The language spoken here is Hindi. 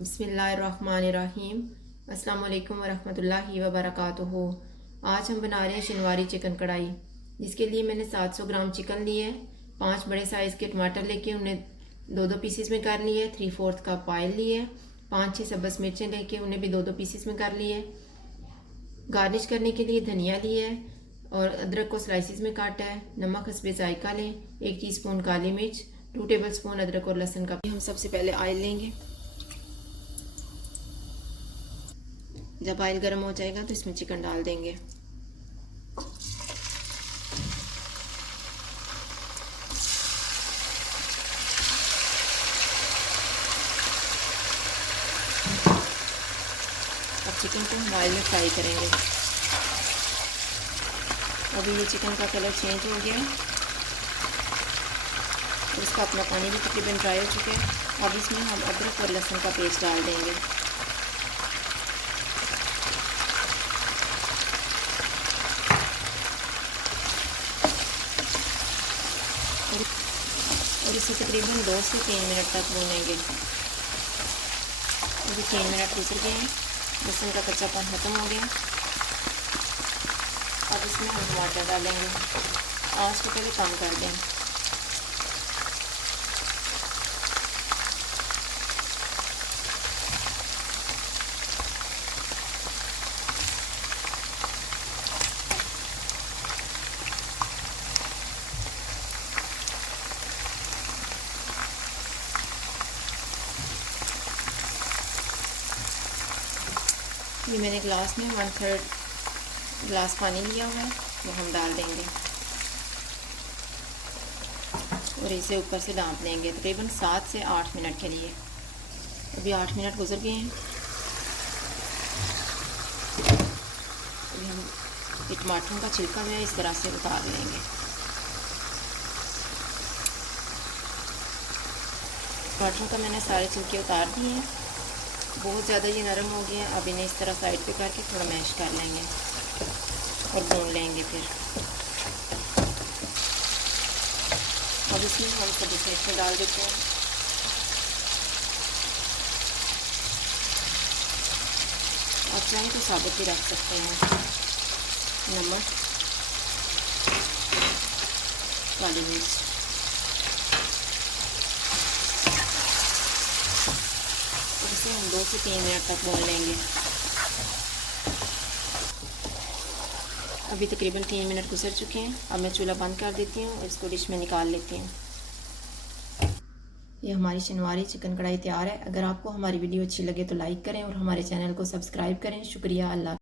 बिस्मिल्लाहिर्रहमानिर्रहीम। अस्सलाम वालेकुम वरहमतुल्लाहि वबरकातुहू। आज हम बना रहे हैं शनिवारी चिकन कढ़ाई, जिसके लिए मैंने 700 ग्राम चिकन लिए है। 5 बड़े साइज़ के टमाटर लेके उन्हें दो दो पीसीस में कर लिए। 3/4 कप ऑयल लिए। 5-6 सब्ज़ मिर्चें लेके उन्हें भी दो दो पीसीस में कर लिए। गार्निश करने के लिए धनिया लिए है और अदरक को स्लाइसिस में काटा है। नमक हस्बे जायका लें। 1 टीस्पून काली मिर्च, 2 टेबलस्पून अदरक और लहसुन का। हम सबसे पहले ऑयल लेंगे। जब ऑयल गर्म हो जाएगा तो इसमें चिकन डाल देंगे। अब चिकन को हम ऑयल में फ्राई करेंगे। अभी ये चिकन का कलर चेंज हो गया है और इसका अपना पानी भी तकरीबन ड्राई हो चुका है। अब इसमें हम अदरक और लहसुन का पेस्ट डाल देंगे। और इसे तकरीबन 2 से 3 मिनट तक भूनेंगे। अभी 3 मिनट गुजर गए हैं। लहसुन का कच्चापन खत्म हो गया। अब इसमें हम टमाटर डालेंगे। आँच को पहले कम कर दें। ये मैंने ग्लास में 1/3 ग्लास पानी लिया हुआ है, वो हम डाल देंगे और इसे ऊपर से ढाँप देंगे तकरीबन 7 से 8 मिनट के लिए। अभी 8 मिनट गुजर गए हैं। अभी हम टमाटरों का छिलका जो है इस तरह से उतार लेंगे। टमाटरों का मैंने सारे छिलके उतार दिए हैं। बहुत ज़्यादा ये नरम हो गए हैं। अब इन्हें इस तरह साइड पे करके थोड़ा मैश कर लेंगे और भून लेंगे। फिर अब इसमें हम सब्ज़ी मिर्चें डाल देते हैं। आप चाहें तो साबुत भी रख सकते हैं। नमक, काली मिर्च, इसे हम 2 से 3 मिनट तक भून लेंगे। अभी तकरीबन 3 मिनट गुजर चुके हैं। अब मैं चूल्हा बंद कर देती हूँ और इसको डिश में निकाल लेती हूँ। ये हमारी शनिवारी चिकन कढ़ाई तैयार है। अगर आपको हमारी वीडियो अच्छी लगे तो लाइक करें और हमारे चैनल को सब्सक्राइब करें। शुक्रिया। अल्लाह।